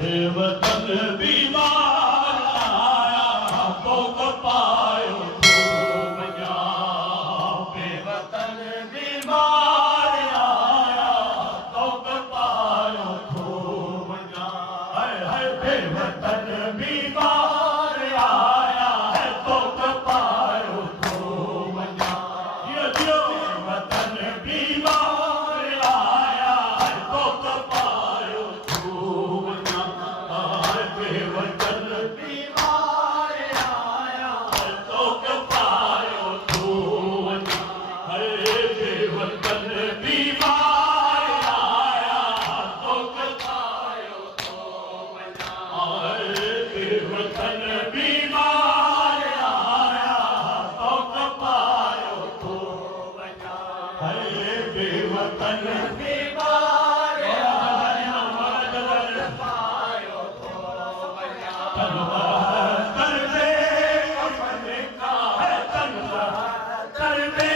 बेवतन बीमार आया तो कपायो खूब जा बेवतन बीमार आया तो कपायो खूब जा है बेवतन बीमार आया है तो कपायो खूब जा यो बेवतन बीमार आया है तो कपायो खूब जा बेवतन बीमार आया है तो कपायो खूब जा बेवतन बीमार आया तो कपायो खूब जा बेवतन बीमार आया तो कपायो खूब जा बेवतन बीमार आया तो कपायो खूब जा तर पे कफन का है तर पे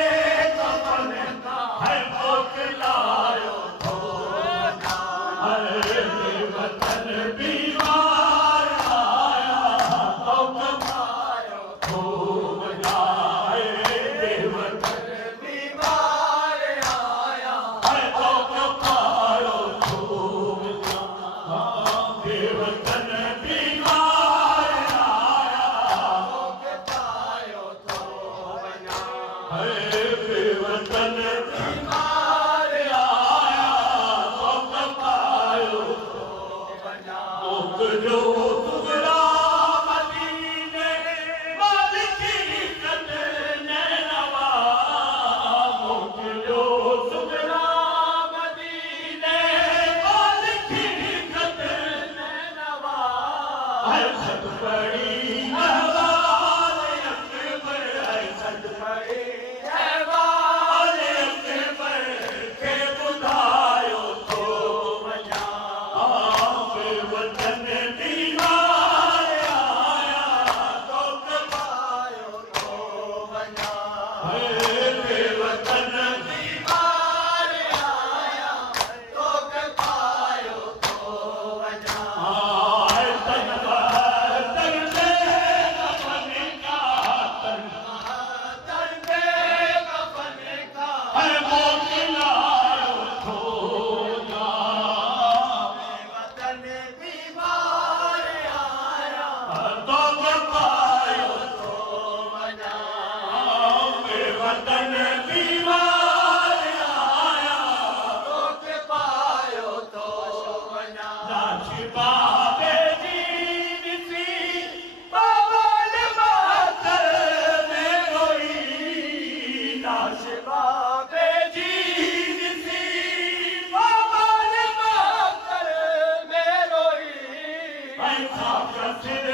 कफन का है मोकलायो खूब जा बेवतन बीमार आया तो कपायो खूब जा बेवतन बीमार आया है तो कपायो खूब जा बेवतन बीमार आया तो कपायो खूब जा बेवतन बीमार आया तो कपायो खूब जा जो तुगरा मदीने वाली खिदमत नैनवा जो तुगरा मदीने वाली खिदमत नैनवा है सद पड़ी अहवाल अकबर है सद पड़ी अहवाल अकबर के बुधायो तो मजा बेवतन बीमार आया तो कपायो खूब जा बेवतन बीमार आया तो कपायो खूब जा तन पे कफन का तन पे कफन का है मोकलायो खूब जा बेवतन बीमार आया तो कपायो खूब जा बेवतन बीमार आया तो कपायो खूब जा शिफाए दीन सी बाबल मातर में रोई शिफाए दीन सी बाबल मातर में रोई खाक सिर